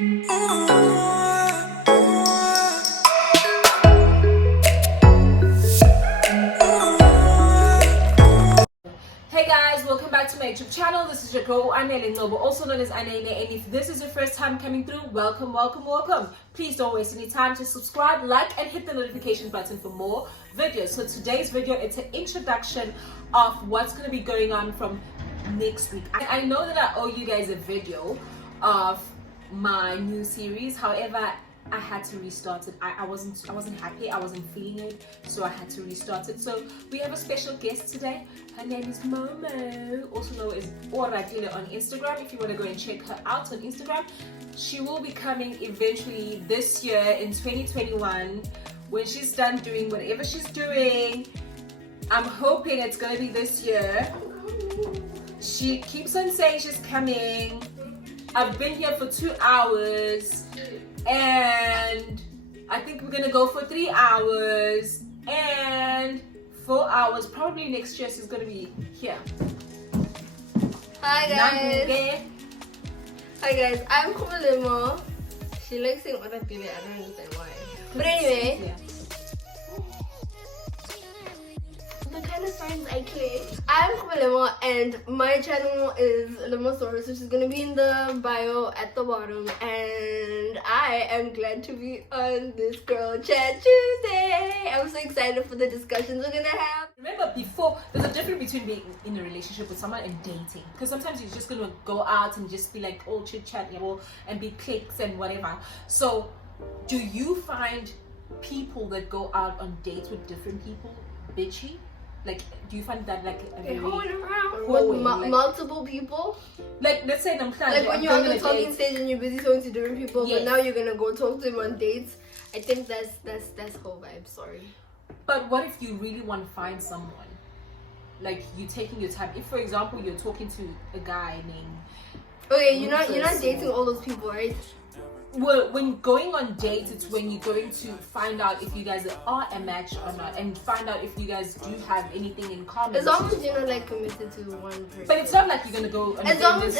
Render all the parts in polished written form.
Hey guys, welcome back to my YouTube channel. This is your girl Anele Nobo, also known as Anele, and if this is your first time coming through, welcome. Please don't waste any time to subscribe, like, and hit the notification button for more videos. So today's video, it's an introduction of what's going to be going on from next week. I know that I owe you guys a video of my new series. However, I had to restart it. I wasn't happy. I wasn't feeling it, so I had to restart it. So we have a special guest today. Her name is Momo, also known as Oratile on Instagram. If you want to go and check her out on Instagram, she will be coming eventually this year in 2021 when she's done doing whatever she's doing. I'm hoping it's gonna be this year. She keeps on saying she's coming. I've been here for 2 hours. And I think we're gonna go for 3 hours and 4 hours. Probably next year she's gonna be here. Hi guys. Hi guys. I'm Kumalimo. She likes saying other people. I don't understand why. But anyway. Yeah. The kind of friends I claim. I'm Kumalimo and my channel is Limosaurus, which is gonna be in the bio at the bottom. And I am glad to be on this Girl Chat Tuesday. I'm so excited for the discussions we're gonna have. Remember, before, there's a difference between being in a relationship with someone and dating. Because sometimes you're just gonna go out and just be like all chit chat, and be cliques and whatever. So, do you find people that go out on dates with different people bitchy? Like, do you find that like a very going around with like, multiple people? Like, let's say like when you're on the talking stage and you're busy talking to different people, yes. But now you're gonna go talk to them on dates. I think that's whole vibe. Sorry. But what if you really want to find someone? Like, you taking your time. If, for example, you're talking to a guy named. Okay, you're not dating all those people, right? Well, when going on dates, it's when you're going to find out if you guys are a match or not, and find out if you guys do have anything in common. As long as you're not like committed to one person. But it's not like you're gonna go on as long as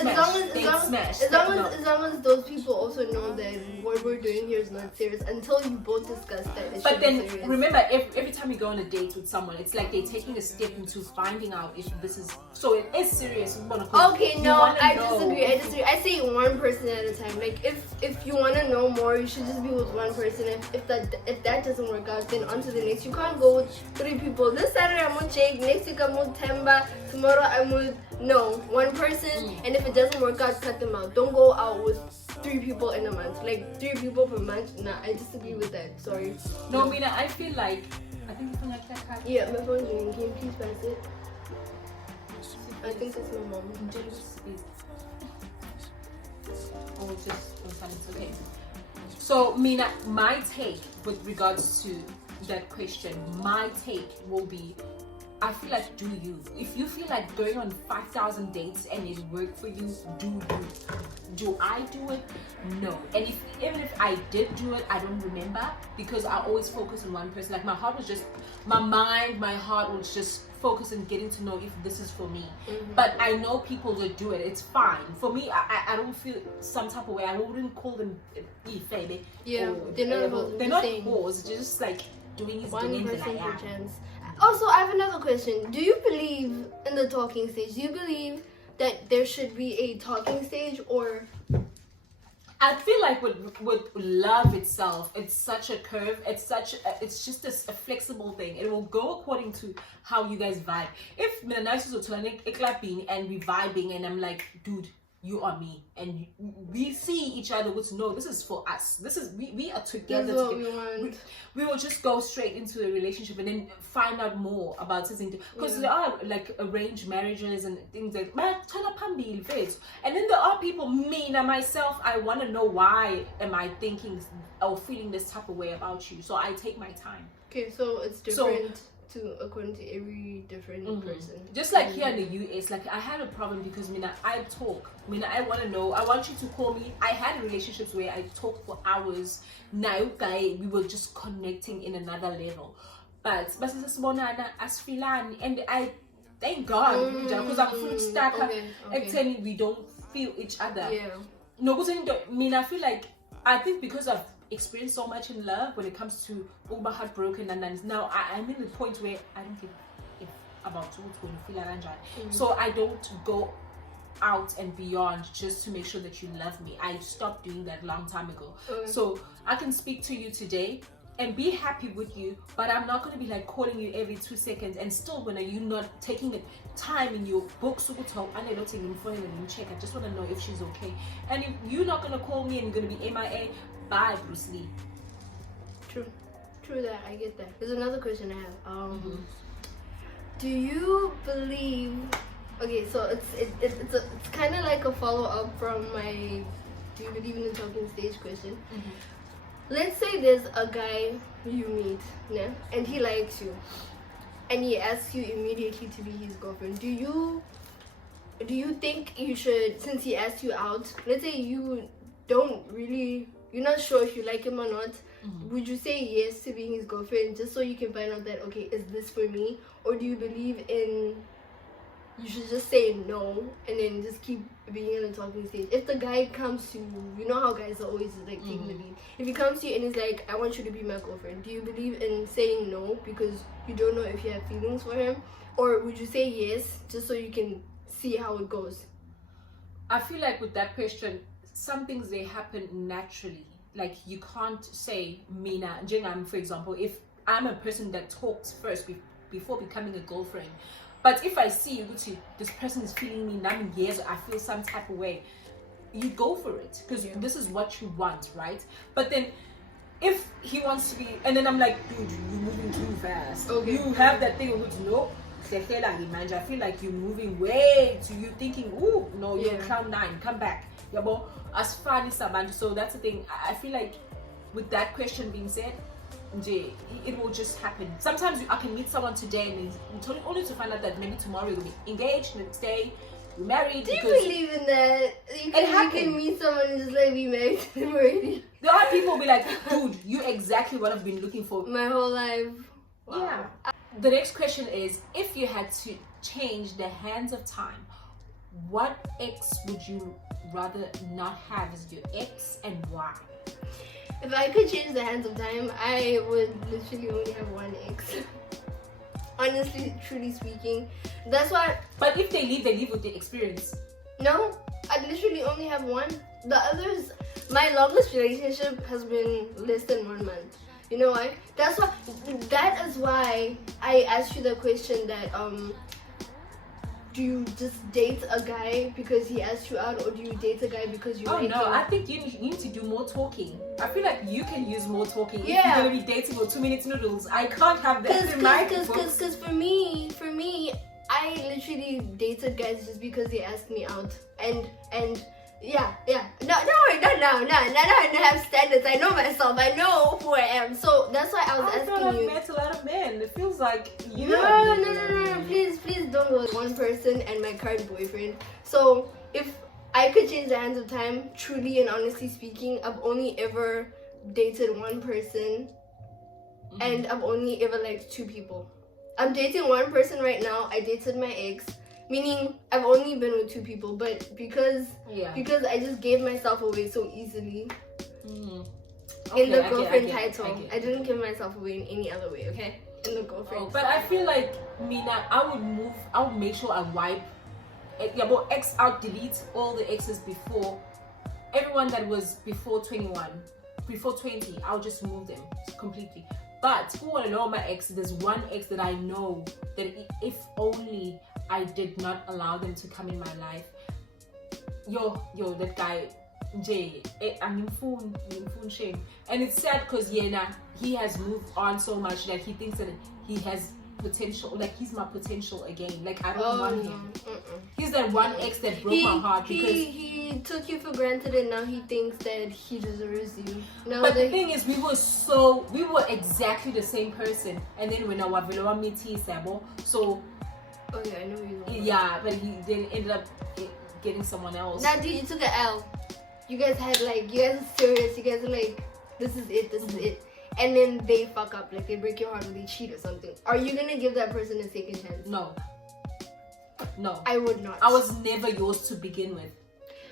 those people also know that what we're doing here is not serious until you both discuss that. But then remember, every time you go on a date with someone, it's like they're taking a step into finding out if this is so it is serious. Okay, no, I disagree. I say one person at a time. Like if you want to know more, you should just be with one person. If that doesn't work out, then on to the next. You can't go with 3 people. This Saturday I'm with Jake, next week I'm with Temba, tomorrow I'm with one person. And if it doesn't work out, cut them out. Don't go out with 3 people in a month. Like 3 people per month. Nah, I disagree with that. Sorry. No, Mina, I feel like I think it's like that card. Yeah, my phone's ringing. Can you please pass it? I think it's my mom. Or just silence, okay. So, Mina, my take with regards to that question, my take will be, I feel like do you. If you feel like going on 5,000 dates and it worked for you, do you. Do I do it? No. And even if I did do it, I don't remember because I always focus on one person. Like my heart was just focus on getting to know if this is for me. But I know people that do it. It's fine. For me, I don't feel some type of way. I wouldn't call them baby. Yeah, they're not whores. They're just like doing his one person per chance. Also, I have another question. Do you believe in the talking stage? Do you believe that there should be a talking stage or? I feel like with love itself, it's such a curve. It's just a flexible thing. It will go according to how you guys vibe. If Menanisis or Tulanik clapping and we vibing, and I'm like, dude, you are me, and we see each other with this is for us. This is we are together. That's what we want. We will just go straight into a relationship and then find out more about something because there are like arranged marriages and things like and then there are people, me and myself, I want to know why am I thinking or feeling this type of way about you, so I take my time. Okay, so it's different according to every different person. Just like here in the US, like I had a problem because I talk. I want to know. I want you to call me. I had relationships where I talked for hours. Now, we were just connecting in another level. But it's as freelance, and I thank God because I'm fully stuck. Actually, we don't feel each other. Yeah. no, I feel like I think because I've experienced so much in love when it comes to over heartbroken, and then now I'm in the point where I don't give if about two when you feel like so I don't go out and beyond just to make sure that you love me. I stopped doing that long time ago. So I can speak to you today and be happy with you, but I'm not going to be like calling you every 2 seconds, and still when you're not taking the time in your books I just want to know if she's okay. And if you're not going to call me and you're going to be MIA, bye Bruce Lee. True that, I get that. There's another question I have. Do you believe, okay, so it's kind of like a follow-up from my do you believe in the talking stage question. Let's say there's a guy you meet, yeah, and he likes you, and he asks you immediately to be his girlfriend. Do you think you should, since he asked you out, let's say you're not sure if you like him or not, would you say yes to being his girlfriend just so you can find out that, okay, is this for me? Or do you believe in you should just say no and then just keep being in the talking stage? If the guy comes to you, you know how guys are always like taking the lead. If he comes to you and he's like, I want you to be my girlfriend, do you believe in saying no because you don't know if you have feelings for him? Or would you say yes just so you can see how it goes? I feel like with that question, some things they happen naturally. Like you can't say Mina, Jingam, for example, if I'm a person that talks first before becoming a girlfriend. But if I see this person is feeling me, years, I feel some type of way, you go for it because this is what you want, right? But then if he wants to be, and then I'm like, dude, you're moving too fast. Okay. You have that thing with no. I feel like you're moving way to you thinking, ooh, no, you're cloud 9, come back. As far as Sabantu. So that's the thing. I feel like with that question being said, it will just happen. Sometimes I can meet someone today and only to find out that maybe tomorrow you'll be engaged, next day you're married. Do you believe in that? You can meet someone and just like be married to them already. There are people who be like, dude, you're exactly what I've been looking for my whole life. Wow. Yeah. The next question is, if you had to change the hands of time, what ex would you rather not have as your ex and why? If I could change the hands of time, I would literally only have one ex. Honestly, truly speaking. That's why. But if they leave with the experience. No, I literally only have one. The others, my longest relationship has been less than 1 month. You know why? That is why I asked you the question that do you just date a guy because he asked you out, or do you date a guy because you like him? I think you need to do more talking. I feel like you can use more talking. Yeah. If you're gonna be dating for 2 minutes noodles, I can't have that in my Because for me, I literally dated guys just because they asked me out, and yeah. No, I have standards. I know myself. I know who I am. So that's why I was asking you. I've met a lot of men. It feels like you. No. Please don't go with one person and my current boyfriend. So if I could change the hands of time, truly and honestly speaking, I've only ever dated one person, and I've only ever liked 2 people. I'm dating one person right now. I dated my ex. Meaning, I've only been with 2 people, but because I just gave myself away so easily in the girlfriend title, I didn't give myself away in any other way, okay? In the girlfriend. But I feel like Mina, I would make sure I wipe X out, delete all the exes before everyone that was before 21, before 20. I'll just remove them completely. But who want to know my ex? There's one ex that I know that if only I did not allow them to come in my life. That guy, Jay, I'm in full shame. And it's sad because he has moved on so much that he thinks that he has potential, like he's my potential again. Like I don't want him. He's that one ex that broke my heart because he took you for granted and now he thinks that he deserves you. But the thing is, we were exactly the same person, and then when our Veloa meet so. Oh yeah, I know you know. Yeah, but he then ended up getting someone else. Nah, dude, you took an L. You guys are serious. You guys are like, this is it. And then they fuck up, like they break your heart or they cheat or something. Are you gonna give that person a second chance? No. I would not. I was never yours to begin with.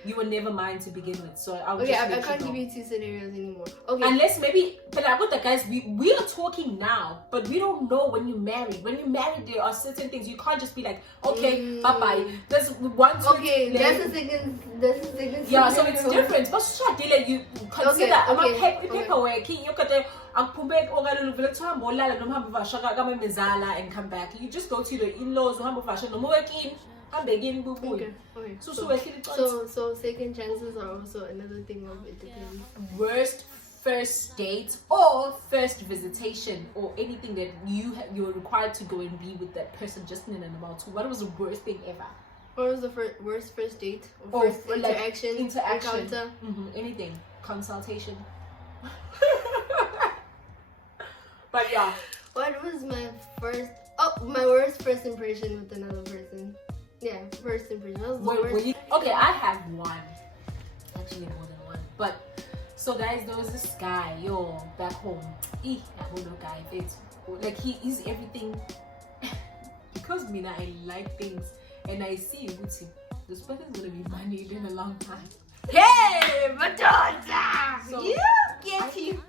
you were never mine to begin with. So I'll Okay, just I let can't you give know. you 2 scenarios anymore. Okay. Unless maybe, but I got the guys, we are talking now, but we don't know when you're married. When you're married, there are certain things you can't just be like, okay, bye bye. There's one. Okay, that's the second. Yeah, so scenario. it's different. But so you consider paperwork. You could and come back. You just go to the in-laws, Okay. So second chances are also another thing of it depends. Worst first date or first visitation or anything that you're required to go and be with that person just in and about. What was the worst thing ever? What was the worst first date or first interaction? Encounter? Anything, consultation. But yeah, what was my worst first impression with another person? Yeah, first impression. That was the worst. Okay, I have one. Actually, more than one. But so guys, there was this guy, back home. I don't know, guy. It's like he's everything. Because Mina, I like things, and I see Uti. This person's gonna be married in a long time. Hey, Madonna! So You get him.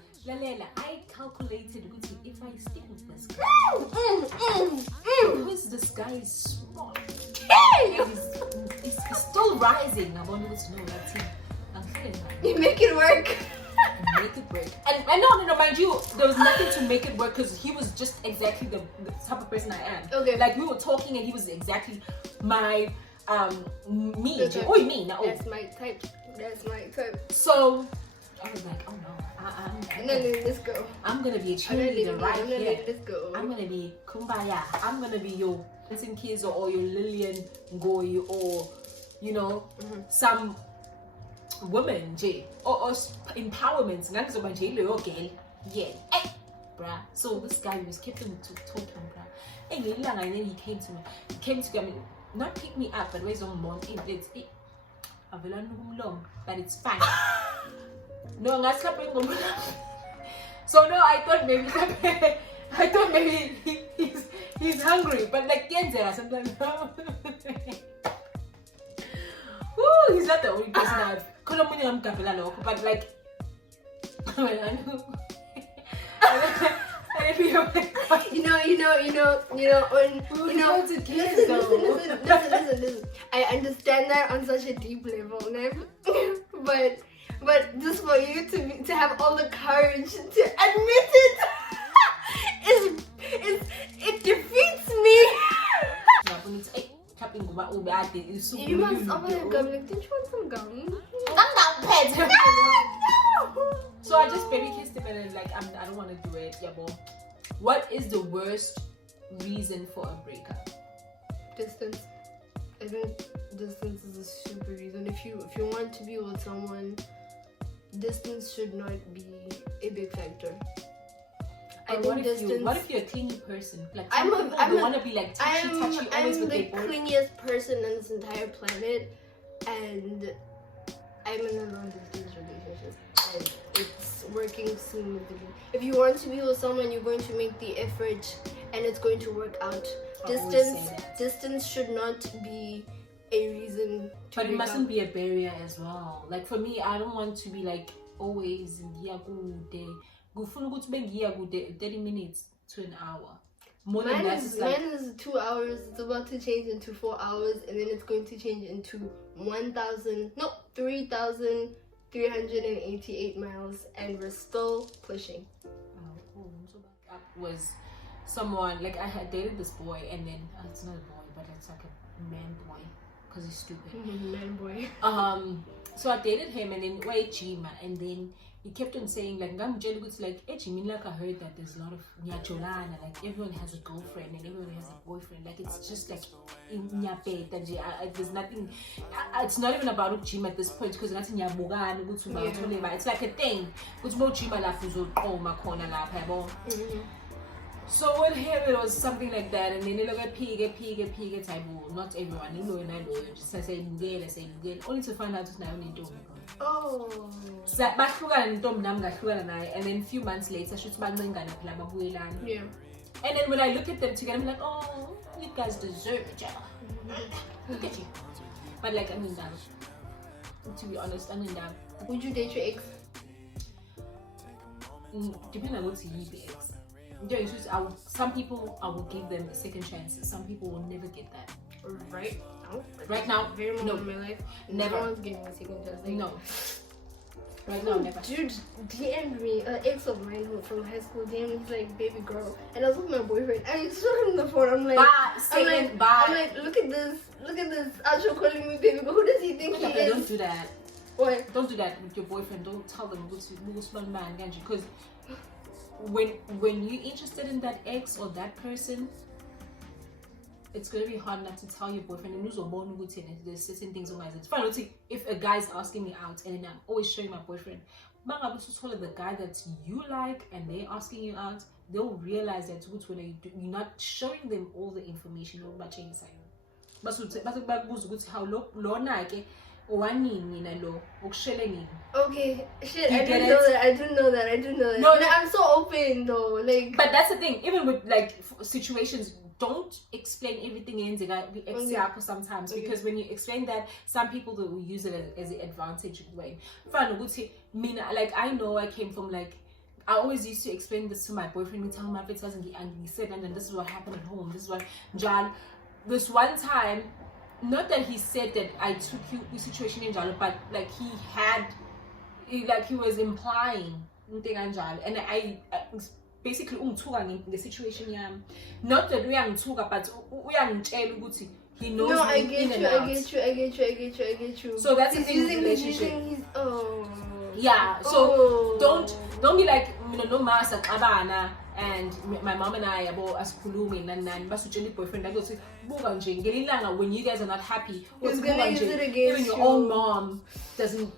I calculated Uti if I stick with this guy. Because this guy is smart. He's still rising. I want you to know that I'm feeling that. You make it work. Make it work. And no, mind you, there was nothing to make it work because he was just exactly the type of person I am. Okay. Like we were talking and he was exactly my me. That's my type. That's my type. So I was like, oh no, I'm not letting this go. I'm gonna be a cheerleader right here. I'm not letting this go. I'm gonna be kumbaya. I'm gonna be your Vincent Kids or your Lillian Goy or some woman or empowerment. Yeah. Bruh. So this guy was kept on talking, bruh. And then he came to me. He came to me, not pick me up, but raise on one. But it's fine. No, I'm not slapping him. So no, I thought maybe he's hungry, but like sometimes. Woo, he's not the only person I've. But like, Listen. I understand that on such a deep level, but just for you to have all the courage to admit it, it defeats me. You must open the gum. Like, didn't you want some gum? So I just baby kissed him and then like I don't want to do it. Yeah, boy. What is the worst reason for a breakup? Distance. I think distance is a super reason. If you want to be with someone, distance should not be a big factor. What if you're a clingy person? Like I want to be like touchy, always I'm with the their boy. clingiest person on this entire planet, and I'm in a long distance relationship, and it's working smoothly. If you want to be with someone, you're going to make the effort, and it's going to work out. Distance should not be a reason to. But it mustn't be a barrier as well. Like for me, I don't want to be like always 30 minutes to an hour. More than that is like... Mine is 2 hours. It's about to change into 4 hours, and then it's going to change into 3,388 miles, and we're still pushing. Was someone like I had dated this boy, and then it's not a boy, but it's like a man boy because he's stupid. Man boy. So I dated him, and then and then he kept on saying like it's like like I heard that there's a lot of nyacholana, like everyone has a girlfriend and everyone has a boyfriend, like it's just like in nyapet and there's nothing. It's not even about gym at this point because it's like a thing. So with him it was something like that, and then you look at pig type. Not everyone, and I know just say only to find out it's now only doing. Oh. So and then a few months later, yeah. And then when I look at them together, I'm like, oh, you guys deserve it, yeah. Look at you. But like, I mean, to be honest, and then Would you date your ex? Depending on what's the ex. Some people I will give them a second chance. Some people will never get that. Right now? Right now, Very no. moment in my life. Never. No one's getting a second chance. Like, No. Right now, never. Dude DM'd me, an ex of mine from high school DM'd me, he's like, baby girl. And I was with my boyfriend. And I showed him the phone. I'm like, I'm like, look at this. Acho calling me baby girl. Who does he think he is? Don't do that. What? Don't do that with your boyfriend. Don't tell them who's man, because when you're interested in that ex or that person, it's gonna be hard enough to tell your boyfriend and there's certain things on my it's fine. If a guy's asking me out and then I'm always showing my boyfriend, the guy that you like and they're asking you out, they'll realize that when you're not showing them all the information about inside. But how okay, shit, I didn't know that. No, I'm so open though. Like, but that's the thing, even with like situations, don't explain everything in the sometimes, because when you explain that, some people will use it as an advantage way. Like, I know I came from like, I always used to explain this to my boyfriend. We tell him if it wasn't, and he said, and then this is what happened at home. This is what Jal. This one time, not that he said that I took you the situation in Jal, but like he was implying and I basically the situation not that we are but we are he knows. No, I get you. So that's the thing with relationship. Yeah, so don't be like, no master abana and my mom and I as kulumi and basically boyfriend I go to when you guys are not happy, he's gonna use it against even your own mom doesn't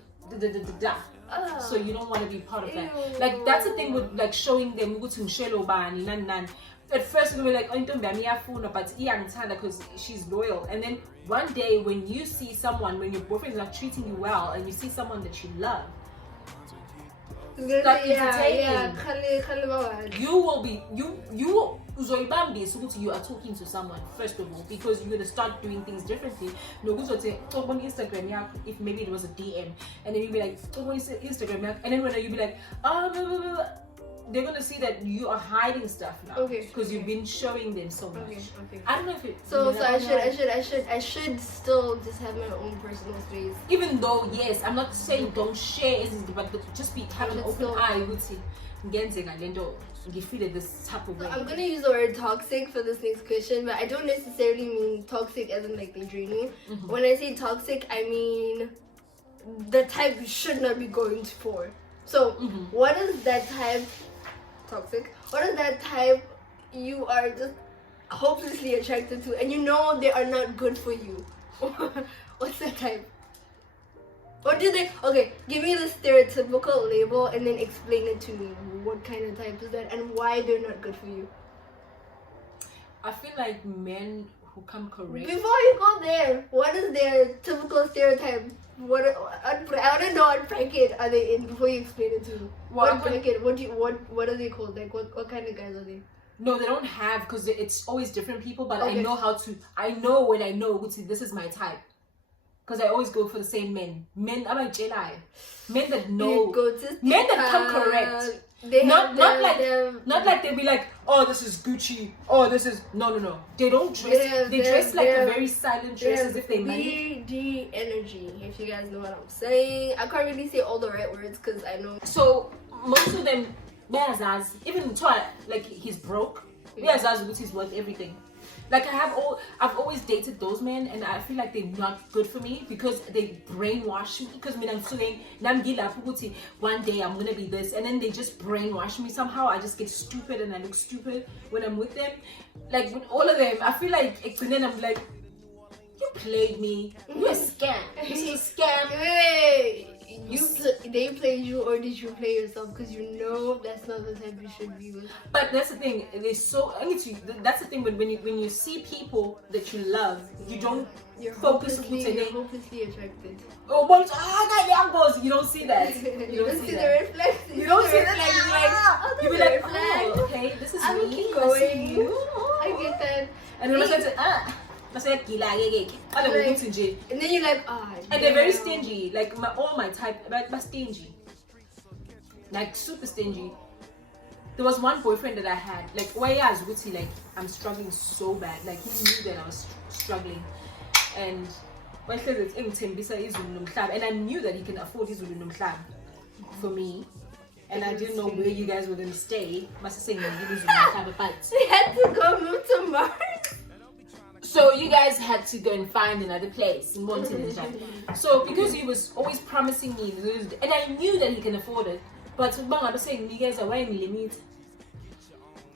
so you don't want to be part of that. Like, that's the thing with like showing them at first we'll be like, but because she's loyal, and then one day when you see someone, when your boyfriend is not treating you well and you see someone that you love, start entertaining. You will be you are talking to someone first of all, because you're gonna start doing things differently. No, on Instagram, if maybe it was a DM, and then you'll be like, Instagram, and then when you'll be like, they're gonna see that you are hiding stuff now, because you've been showing them so much. I don't know if it. So I should still just have my own personal space. Even though, yes, I'm not saying don't share, but just have an open eye. This type of way. I'm gonna use the word toxic for this next question, but I don't necessarily mean toxic as in like they drain you. When I say toxic, I mean the type you should not be going for. So what is that type toxic? What is that type you are just hopelessly attracted to and you know they are not good for you? What's that type? What do they... Okay, give me the stereotypical label and then explain it to me. What kind of type is that and why they're not good for you? I feel like men who come correct... Before you go there, what is their typical stereotype? I want to know what bracket are they in before you explain it to me. What bracket? What are they called? Like, what kind of guys are they? No, they don't have, because it's always different people, but I know when I know, this is my type. Because I always go for the same men. Men, I'm like Jelai. Men that know. Men that come correct. Not like they'll be like, oh, this is Gucci. Oh, this is... No. They don't dress. They dress like a very silent dress, as if they money. BD energy, if you guys know what I'm saying. I can't really say all the right words because I know. So, most of them, even like he's broke. He's worth everything. Like, I've always dated those men, and I feel like they're not good for me because they brainwash me. Because one day I'm gonna be this, and then they just brainwash me somehow. I just get stupid and I look stupid when I'm with them. Like, with all of them, I feel like, and then I'm like, you played me. You're a scam. You're a scam. Hey, they played you, or did you play yourself? Because you know that's not the type you should be with. But that's the thing. That's the thing when you see people that you love, you don't focus on you're hopelessly attracted. You don't see that. You don't see the red flags. You don't see that. You be like, oh, okay, this is I will me. keep going. I see you. I get that. And then I say, And then you're like, and they're very stingy. Like all my type, but stingy. Like super stingy. There was one boyfriend that I had, like why was like I'm struggling so bad. Like he knew that I was struggling, and when he said it's and I knew that he can afford his for me, and I didn't know where you guys were gonna stay. Must say but we had to go move to Mars. so you guys had to go and find another place in Mountain. So because he was always promising me, and I knew that he can afford it. But I was saying, you guys are wearing limit.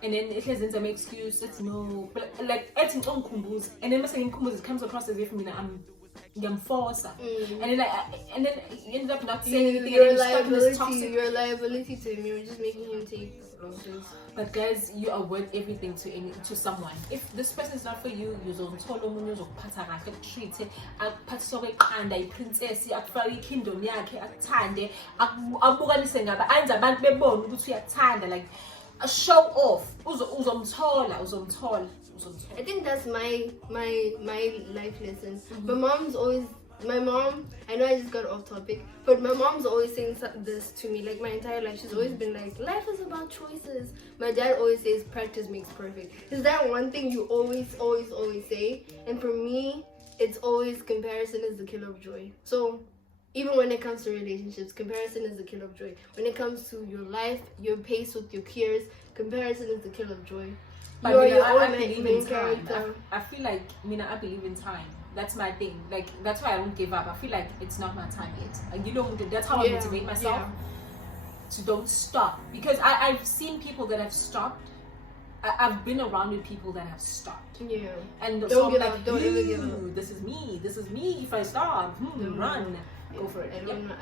And then it has an excuse, it's no. But like, it's in kumbus. And then saying kumbus, it comes across as if I'm forced. And then you end up not saying anything. Your liability to him, you're just making him take wrong things. But guys, you are worth everything to someone. If this person is not for you, you're going to treat it. Princess, kingdom, like a show off. I think that's my life lesson. My mom, I know I just got off topic, but my mom's always saying this to me, like my entire life. She's always been like, life is about choices. My dad always says practice makes perfect. Is that one thing you always say? And for me, it's always comparison is the killer of joy. So even when it comes to relationships, comparison is the killer of joy. When it comes to your life, your pace with your peers, comparison is the killer of joy. But I believe in time. I feel like, I believe in time. That's my thing. Like, that's why I don't give up. I feel like it's not my time yet. And that's how I motivate myself to don't stop. Because I've seen people that have stopped. I've been around with people that have stopped. Yeah. And don't so give I'm up. like, Don't ever give up. This is me. If I stop, run. Go for it. I'm not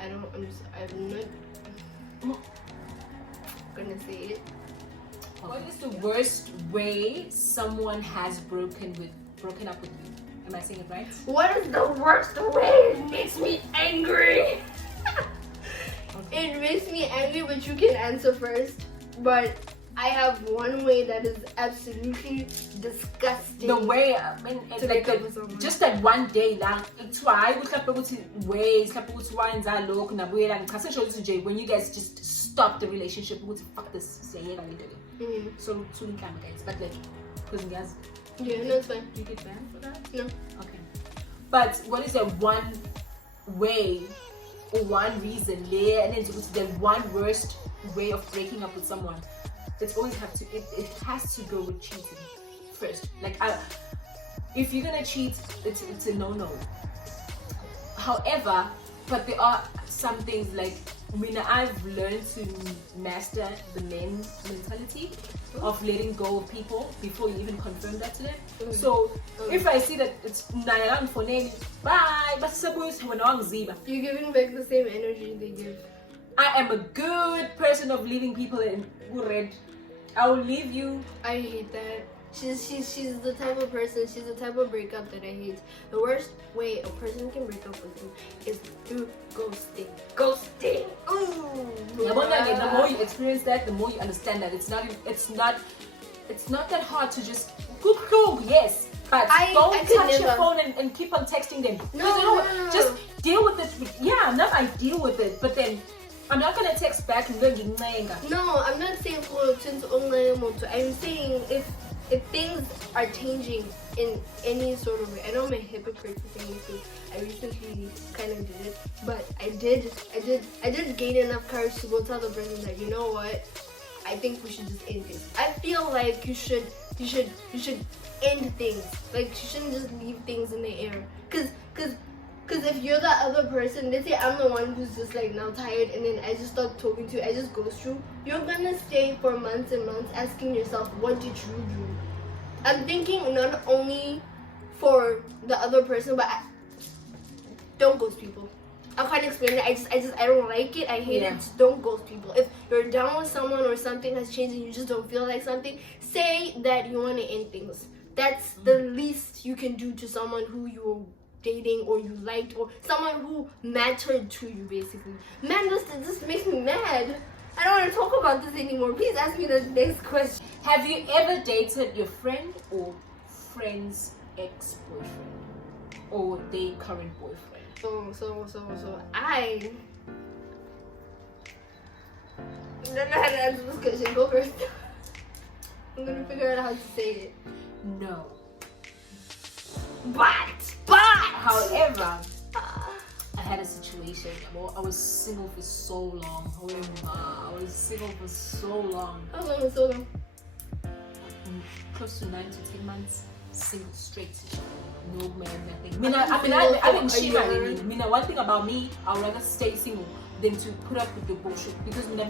gonna say it. What is the worst way someone has broken up with you? Am I saying it right? What is the worst way? It makes me angry. Okay. It makes me angry, but you can answer first. But I have one way that is absolutely disgusting. The way, it's like just that one day, when you guys just stop the relationship, fuck this, so soon come guys, but like, because guys. Yeah, no, it's fine. Do you get banned for that? No. Okay. But what is the one way or one reason there, and then the one worst way of breaking up with someone? It has to go with cheating first. Like, if you're gonna cheat, it's a no. However, but there are some things like I've learned to master the men's mentality of letting go of people before you even confirm that to them. So if I see that it's for name, bye, but suppose when you're giving back the same energy they give. I am a good person of leaving people in red. I will leave you. I hate that. She's the type of person, she's the type of breakup that I hate. The worst way a person can break up with you is through ghosting. Ghosting! Ooh! The more you experience that, the more you understand that it's not that hard to just yes. But don't touch your phone and keep on texting them. No. Just deal with it. Yeah, not I deal with it, but then I'm not gonna text back and go. No, I'm not saying I'm saying if things are changing in any sort of way. I know I'm a hypocrite for saying this. I recently kind of did it, but I did gain enough courage to go tell the person that, you know what, I think we should just end this. I feel like you should end things. Like, you shouldn't just leave things in the air. Cause if you're the other person, let's say I'm the one who's just like now tired, and then I just stop talking to you, I just ghost you, you're gonna stay for months and months asking yourself, what did you do? I'm thinking not only for the other person, but don't ghost people. I can't explain it. I don't like it. I hate it. Just don't ghost people. If you're down with someone or something has changed and you just don't feel like something, say that you want to end things. That's the least you can do to someone who you're dating or you liked, or someone who mattered to you, basically. Man, this makes me mad. I don't want to talk about this anymore. Please ask me the next question. Have you ever dated your friend or friend's ex-boyfriend or their current boyfriend. So I don't know how to answer this question. Go first. I'm gonna figure out how to say it. No. But However, I had a situation. I was single for so long. I was single for so long. How long is so long? Close to 9 to 10 months. Single, straight. No man, nothing. I didn't shame it. One thing about me, I'd rather stay single than to put up with the bullshit. Because when I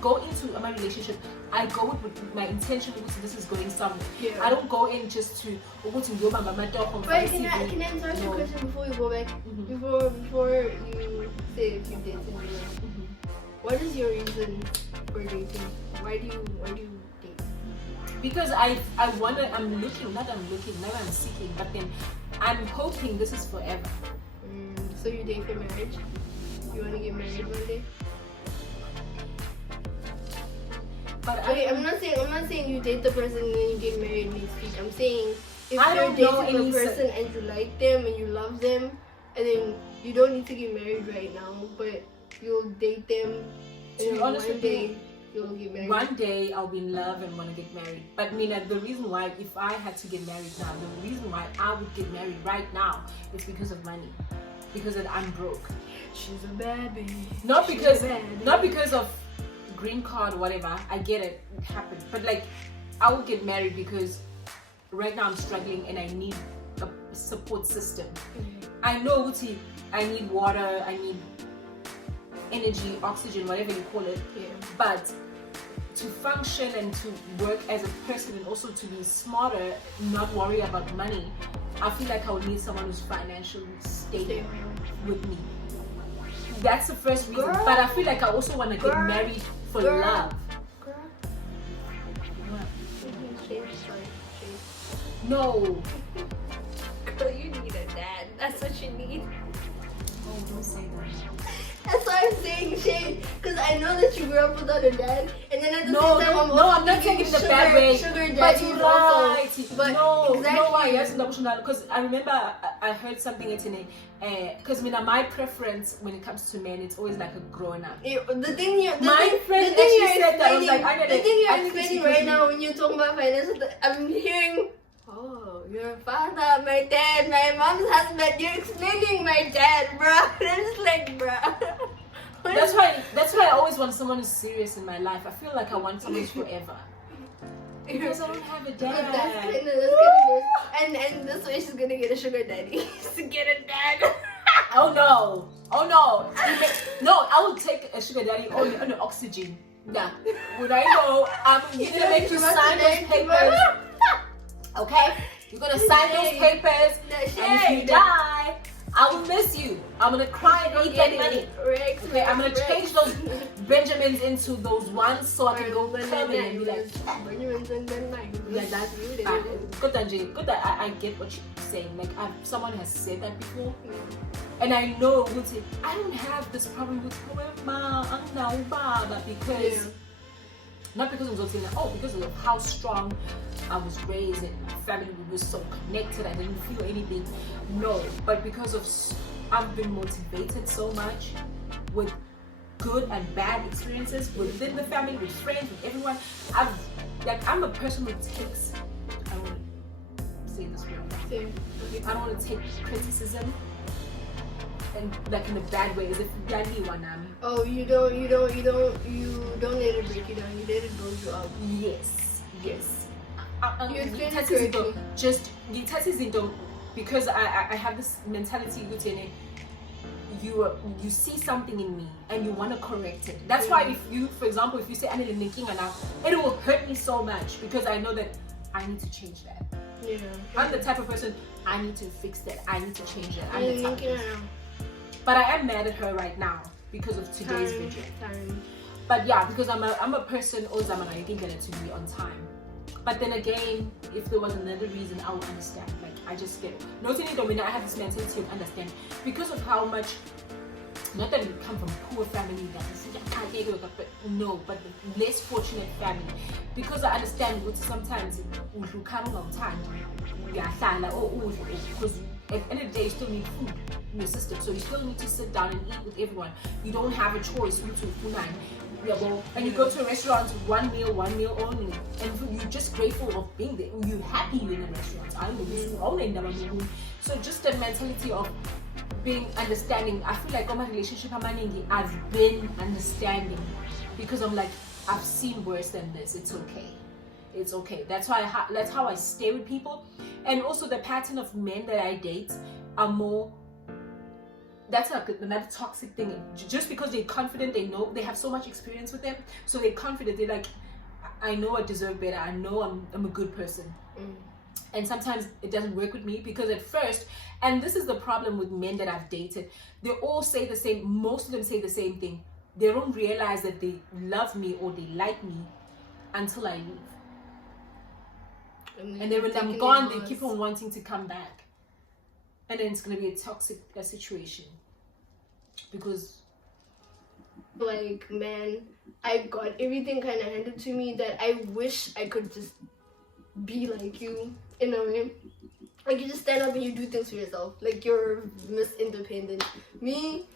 go into my relationship, I go with my intention because this is going somewhere. Yeah. I don't go in just to go to your mama, my dog. Wait, can I answer your question before you go back? Before you say if you did something. What is your reason for dating? Why do you date? Because I'm seeking, but then I'm hoping this is forever. So you date for marriage? You want to get married one day? But okay, I'm not saying you date the person and then you get married next week. I'm saying if you're dating a person and you like them and you love them, and then you don't need to get married right now, but you'll date them, and one day you'll get married. One day I'll be in love and want to get married. But the reason why, if I had to get married now, the reason why I would get married right now is because of money. Because I'm broke. She's a bad baby. Not because of green card or whatever. I get it happened. But I would get married because right now I'm struggling and I need a support system. I know I need water, I need energy, oxygen, whatever you call it. Yeah. But to function and to work as a person and also to be smarter, not worry about money, I feel like I would need someone who's financially stable with me. That's the first reason. Girl. But I feel like I also want to get married for love. Girl. No. Girl, you need a dad. That's what you need. Oh, don't say that. That's why I'm saying shade, because I know that you grew up without a dad, and then at the No, same time, I'm not taking it the bad way. Sugar But daddy you're is also. right. But no, exactly. no, why? Yes, because I remember I heard something in because my preference when it comes to men, it's always like a grown up. The thing you're explaining right now when you're talking about finances, I'm hearing, oh, your father, my dad, my mom's husband. You're explaining my dad, bruh. I'm just like, bruh. That's why I always want someone who's serious in my life. I feel like I want someone who's forever. Because I don't have a dad. That's kind of this. And this way she's gonna get a sugar daddy. To get a dad. Oh no! No, I would take a sugar daddy only on the oxygen. Yeah. Would I know? I'm gonna make you sign those papers. Okay? You're gonna sign those papers, and if you die, I will miss you. I'm gonna cry and eat that money. Okay, I'm gonna change those Benjamins into those ones so I can go clubbing and be like, yeah, that's fine. Good that I get what you're saying. Like, someone has said that before, and I know I don't have this problem with Baba because. Not because of something because of how strong I was raised and my family was so connected, I didn't feel anything. No, but because of I've been motivated so much with good and bad experiences within the family, with friends, with everyone. I'm a person who takes. I don't want to say this real. I don't want to take criticism. And like in a bad way, as if oh, you don't let it break you down. You let it build you up. Yes. You explain it correctly. Just because I have this mentality within you see something in me and you want to correct it. That's why if you, for example, if you say I'm thinking now, it will hurt me so much because I know that I need to change that. Yeah. I'm the type of person I need to fix that. I need to change that. But I am mad at her right now because of today's video. But yeah, because I'm a person I think that to be on time. But then again, if there was another reason, I would understand. Like I just get I have this mentality of understand because of how much Not that we come from poor family, but no, but the less fortunate family. Because I understand what sometimes you come on time, because at the end of the day, you still need food in your system. So you still need to sit down and eat with everyone. You don't have a choice. And you go to a restaurant, one meal only. And you're just grateful of being there. You're happy in a restaurant. So just the mentality of being understanding. I feel like on my relationship, I've been understanding. Because I'm like, I've seen worse than this. It's okay. It's okay. That's how I stay with people. And also the pattern of men that I date are more, that's like another toxic thing. Just because they're confident, they know, they have so much experience with them, so they're confident, they're like, I know I deserve better, I know I'm a good person. And sometimes it doesn't work with me, because at first, and this is the problem with men that I've dated, they all say the same, most of them say the same thing. They don't realize that they love me or they like me until I leave. And then when I'm gone, they keep on wanting to come back. And then it's going to be a toxic situation. Because, like, man, I got everything kind of handed to me that I wish I could just be like you in a way. Like, you just stand up and you do things for yourself. Like, you're Miss Independent. Me,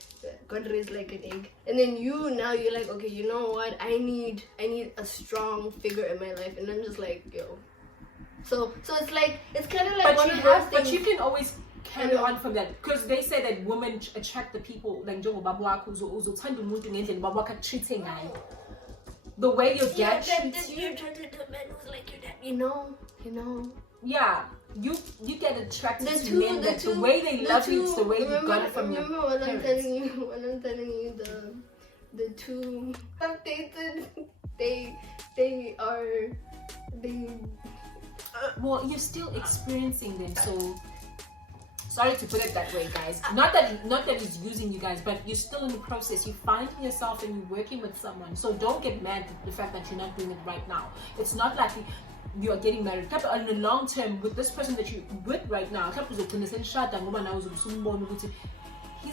got raised like an egg. And then now you're like, okay, you know what? I need a strong figure in my life. And I'm just like, yo. So it's like, it's kind of like one of those things. But you can always carry on from that, because they say that women attract the people like treating the way your dad treats you. You're trying to do men who's like your dad, you know. Yeah, you get attracted to men that the way they love you, it's the way you got it from your parents. Remember when I'm telling you the two I've dated, they well, you're still experiencing them, so sorry to put it that way, guys. Not that he's using you guys, but you're still in the process. You're finding yourself and you're working with someone. So don't get mad at the fact that you're not doing it right now. It's not like you are getting married. In the long term, with this person that you're with right now, he's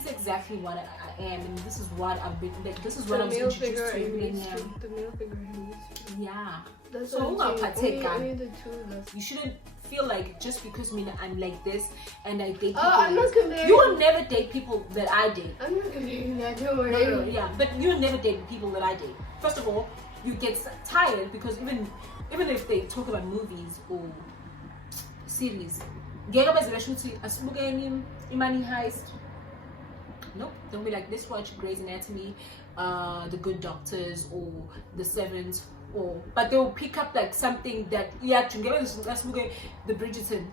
exactly what I am, and this is what I've been. This is what I was introduced to. The male figure. Yeah. That's so only the two. You shouldn't feel like just because I'm like this and I date people. Oh, I'm not comparing. You will never date people that I date. I'm not comparing that. Don't worry. No, yeah, but you'll never date people that I date. First of all, you get tired because even if they talk about movies or series, Imani Heist. Nope, don't be like, let's watch Grey's Anatomy, The Good Doctors, or The Severance, but they'll pick up like something that the Bridgerton.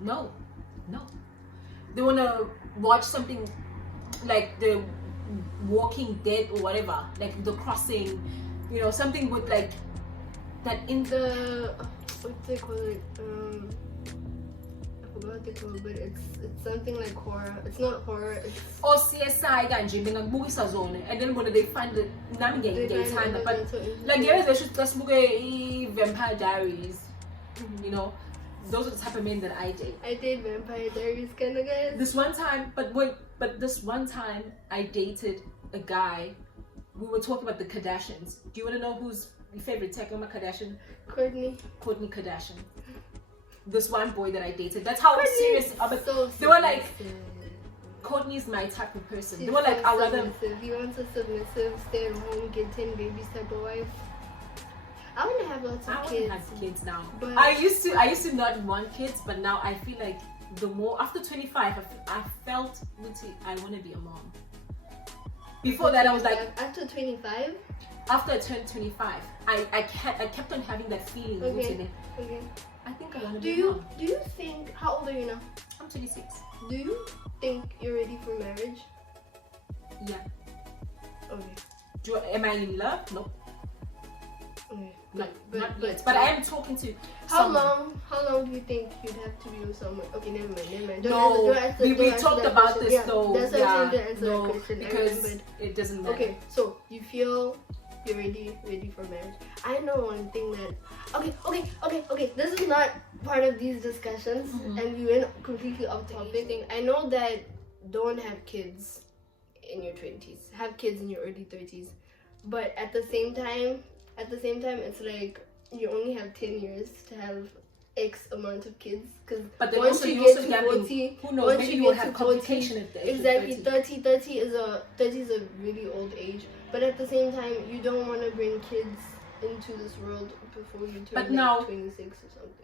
No, they wanna watch something like The Walking Dead or whatever, like The Crossing, something with like that in the what they call it. I forgot what they call it, but it's something like horror. It's not horror. It's CSI kanje ngingakubukisa zona, and then when they find the nami ngiyayithanda, but like they should just book a Vampire Diaries. Those are the type of men that I date. I date Vampire Diaries kind of guys. This one time, this one time I dated a guy. We were talking about the Kardashians. Do you want to know who's your favorite Tekoma Kardashian? Kourtney Kardashian. This one boy that I dated. That's how serious. So they were like, Kourtney's my type of person. They were like, I'd rather. He wants a submissive, stay at home, get 10 babies type of wife. I want to have lots of kids. I want to have kids now. But I used to not want kids, but now I feel like the more after 25, I felt I want to be a mom. Before that, I was like after 25. After I turned 25, I kept on having that feeling. Okay. I think I want to be a mom. Do you think? How old are you now? I'm 26. Do you think you're ready for marriage? Yeah. Okay. Am I in love? Nope. Okay. Not yet. But I am talking to How someone. long do you think you'd have to be with someone? Okay, never mind. We talked about this though. That's why I didn't answer that question. Because it doesn't matter. Okay, so you feel you're ready for marriage. I know one thing that okay. This is not part of these discussions, and we went completely off topic. I know that don't have kids in your 20s, have kids in your early 30s, but at the same time, it's like you only have 10 years to have X amount of kids, because once you get to 40, who knows, maybe you will have complication at the age exactly, of 30. 30 is a really old age, but at the same time, you don't want to bring kids into this world before you turn like 26 or something.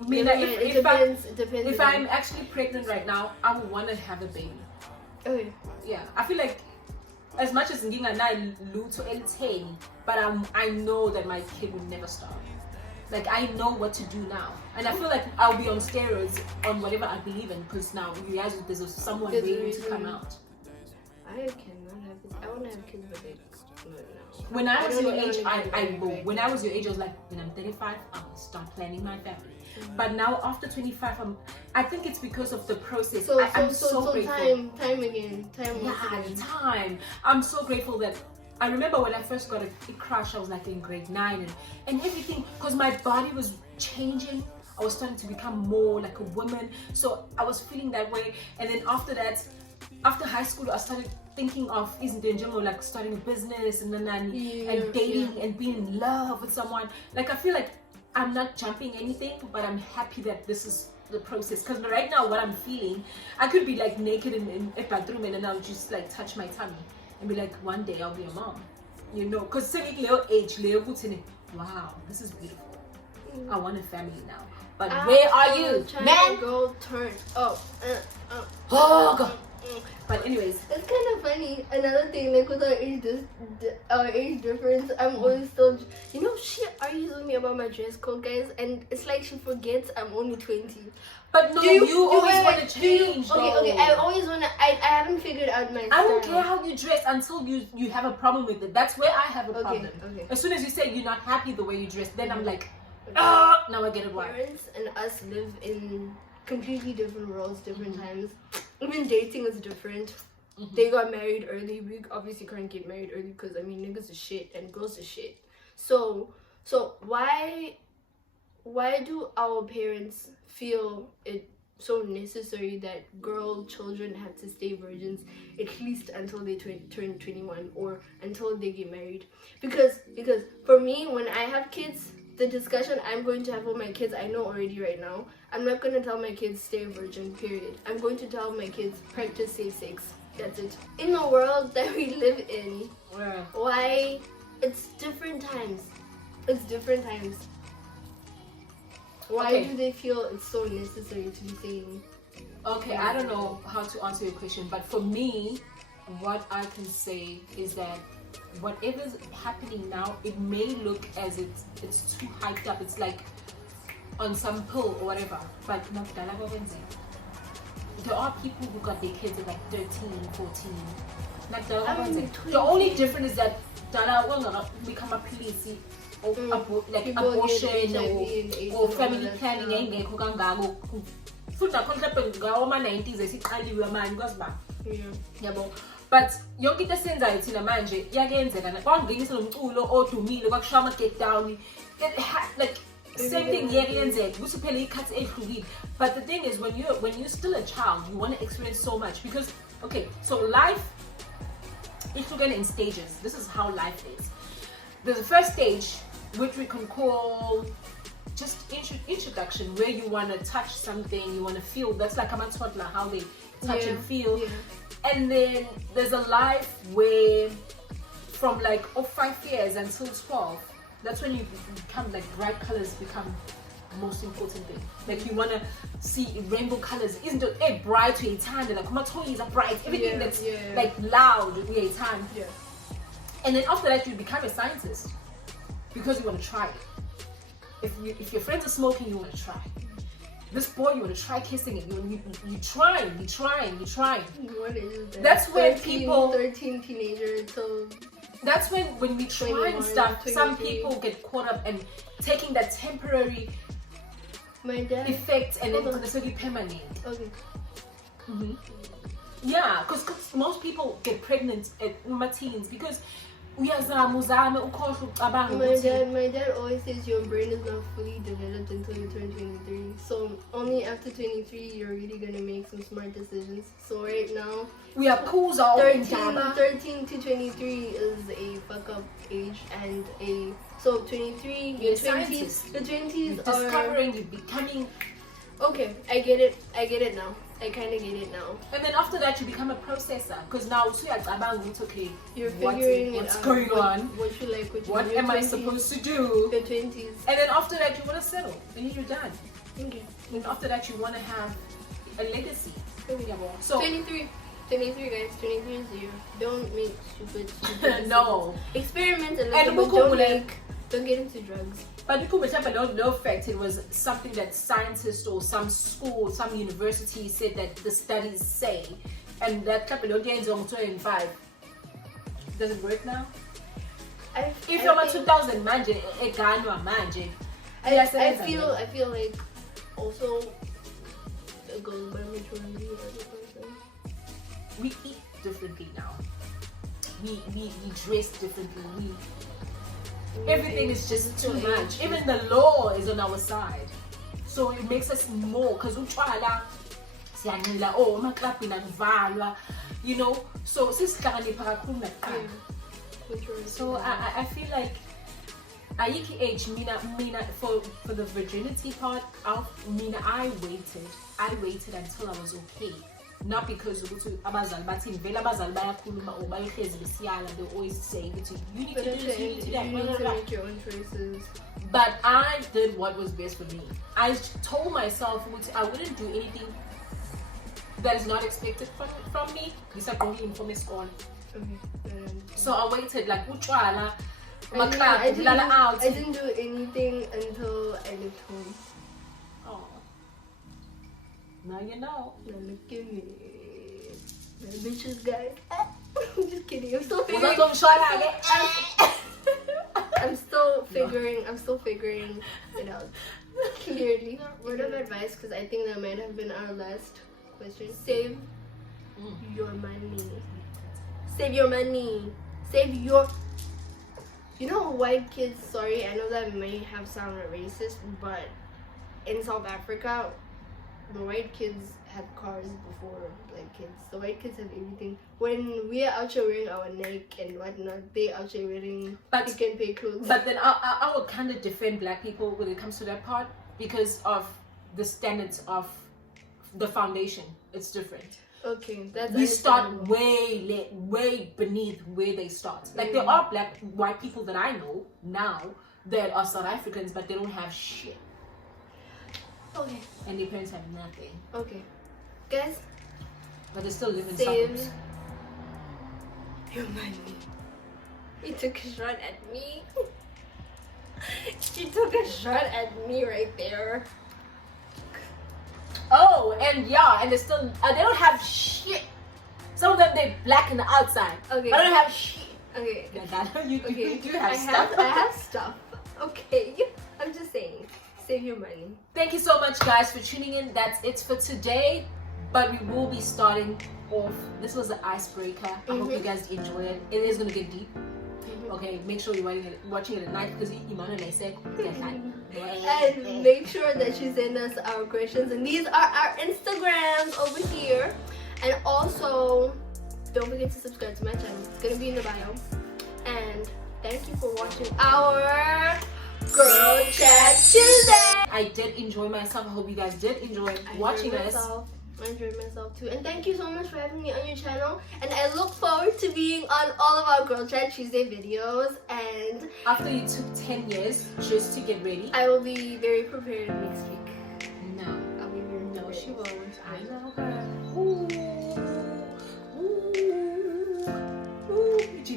I mean, it depends. If I'm actually pregnant right now, I would want to have a baby. Okay. Yeah, I feel like as much as nginganayo lutho elitheni, but I know that my kid will never stop. Like, I know what to do now, and I feel like I'll be on steroids on whatever I believe in, because now you guys, there's someone waiting to come out. I cannot have this. I want to have kids, but like not now. When I was your age, I will. When I was your age, I was like, when I'm 35, I'll start planning my family. But now after 25, I think it's because of the process. I'm so grateful. Time again. Time. I'm so grateful that I remember when I first got a crush, I was like in grade 9 and everything, because my body was changing. I was starting to become more like a woman. So I was feeling that way. And then after that, after high school, I started thinking of like starting a business and dating and being in love with someone. Like, I feel like I'm not jumping anything, but I'm happy that this is the process. Because right now, what I'm feeling, I could be like naked in a bathroom and then I'll just like touch my tummy and be like, one day I'll be a mom. You know, because little age, wow, this is beautiful. I want a family now. But where are you, man? Go turn. Oh God. But anyways, it's kind of funny. Another thing, like with our age difference, I'm always still, she argues with me about my dress code, guys, and it's like she forgets I'm only 20. But no, you always want to change. Okay, I always want to. I haven't figured out my style. I don't care how you dress until you have a problem with it. That's where I have a problem. Okay. As soon as you say you're not happy the way you dress, then I'm like, now I get it right. Parents and us live in completely different worlds, different times. Even dating is different. They got married early. We obviously can't get married early because niggas is shit and girls is shit. So why do our parents feel it so necessary that children have to stay virgins at least until they turn 21 or until they get married? Because for me, when I have kids, the discussion I'm going to have with my kids, I know already right now. I'm not going to tell my kids stay a virgin, period. I'm going to tell my kids practice safe sex. That's it. In the world that we live in, why it's different times. Why do they feel it's so necessary to be saying? Okay, I don't know how to answer your question, but for me, what I can say is that whatever's happening now, it may look as it's too hyped up. It's like on some pill or whatever. But there are people who got their kids at like 13, 14. The only difference is that become a police or like abortion or family planning. But yonke into esiyenzayo thina manje iyakenzeka kwangengisa nomculo odumile kwakushiya ama get down, like same thing iyakenzeka ukuthi phela ikhathi ehlukile. But the thing is, when you're still a child, you want to experience so much, because okay, so life is in stages. This is how life is. There's the first stage, which we can call just introduction, where you want to touch something, you want to feel. That's like a toddler, how they touch and feel. And then there's a life where from like 5 years until 12, that's when you become like bright colors become the most important thing. Like you want to see rainbow colors. Isn't it bright to a time? Like my toys are bright. Everything that's like loud to a time. And then after that, you become a scientist because you want to try it. If your friends are smoking, you want to try. This boy, you want to try kissing it. You trying. What is that? That's when people 13 teenager till. That's when we try stuff. 23. Some people get caught up and taking that temporary effect and then necessarily permanent. Okay. Yeah, because most people get pregnant at my teens because uyazama uzame ukhohle ucabanga ukuthi My dad always says your brain is not fully developed until you turn 23. So only after 23 you're really gonna make some smart decisions. So right now, uyaphuza 13 to 23 is a fuck up age, and so 23, your 20s, the 20s are discovering, you're becoming. Okay, I get it now. I kind of get it now. And then after that, you become a processor. Because now, okay, you're figuring what's out going on. What you like, what am I supposed to do? The 20s. And then after that, you want to settle. And you're done. Okay. And after that, you want to have a legacy. So 23 guys, 23 is the year. Don't make stupid no. Experiment a little bit. Don't get into drugs. But people don't know fact it was something that scientists or some school, some university said that the studies say, and that couple of days on 25. Does it work now? If you're 2000 manje, I feel like also it goes by maturity as a person. We eat differently now. We dress differently. Everything is just too much. Even the law is on our side, so it makes us more. Because you know. So so I feel like ayiki age mina for the virginity part. I waited until I was okay. Not because abazali bathi vele abazali bayakhuluma or bayohlezi besiyala, they always say you need to do this, you need to do that, you need to make your own choices. But I did what was best for me. I told myself I wouldn't do anything that is not expected from me. So I waited like utshwala, I didn't do anything until I left home. Oh. Now you know. Now look at me. The bitches, guys. I'm just kidding. I'm still figuring. I'm still figuring it out. Clearly. Word of advice, because I think that might have been our last question. Save your money. Save your money. Save your. You know, white kids. Sorry, I know that may have sounded racist, but in South Africa, the white kids had cars before black kids. The white kids have everything. When we are out here wearing our neck and whatnot, they out here wearing pick and pay clothes. But then I would kind of defend black people when it comes to that part because of the standards of the foundation. It's different. Okay, that's we start way beneath where they start. Like there are white people that I know now that are South Africans, but they don't have shit. Okay. And their parents have nothing. Okay. Guys. But they still live in save suburbs. Your money. He took a shot at me. He took a shot at me right there. Oh, and yeah, and they still they don't have shit. Some of them they're black in the outside. Okay. I don't have shit. Okay. You do have stuff. I have stuff. Okay. I'm just saying. Save your money. Thank you so much, guys, for tuning in. That's it for today. But we will be starting off. This was an icebreaker. I hope you guys enjoy it. It is gonna get deep. Okay, make sure you're watching it at night because Imana I said and make sure that you send us our questions, and these are our Instagrams over here. And also don't forget to subscribe to my channel. It's gonna be in the bio. And thank you for watching our Girl Chat Tuesday. I did enjoy myself. I hope you guys did enjoy watching us. I enjoyed myself too, and thank you so much for having me on your channel, and I look forward to being on all of our Girl Chat Tuesday videos. And after you took 10 years just to get ready, I will be very prepared next week. No, I'll be very prepared. No, she won't. I know her. Ooh. Thank you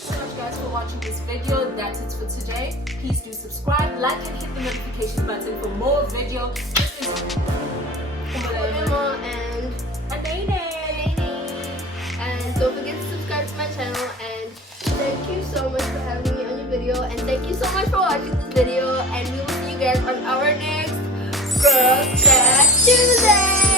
so much, guys, for watching this video. That's it for today. Please do subscribe, like, and hit the notification button for more videos. And don't forget to subscribe to my channel. And thank you so much for having me on your video. And thank you so much for watching this video. And we will see you guys on our next Girl Chat Tuesday.